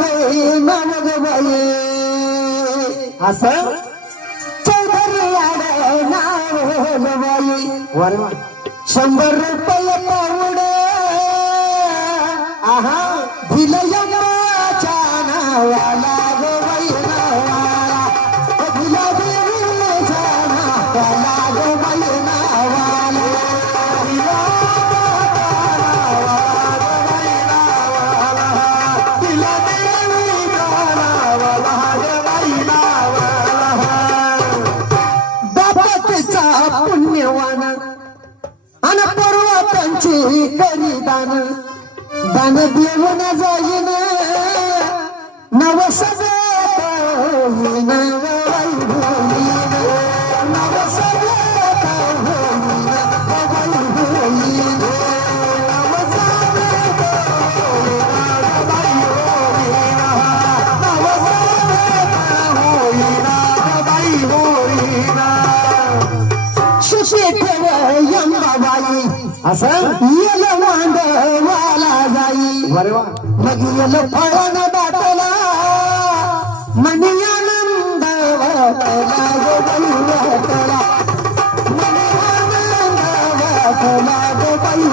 होईना मग बाई असं चौधरी नाव बाई वर 100 रुपये पावड आहा दिलं यमाच्या नावाला गो बाई नावाला दिला देवीच्या नावाला गो बाई नावाला दिला देवीच्या नावाला गो बाई नावाला बापाचा पुण्यवान अन पर्वतांची करी दान दान देऊन जाईन नवस होईन नवस असं येल मांडवाला जाई मग येल फळण दाटला मनी आनंद वाटला गो बाई वाटला मनी आनंद वाटला गो बाई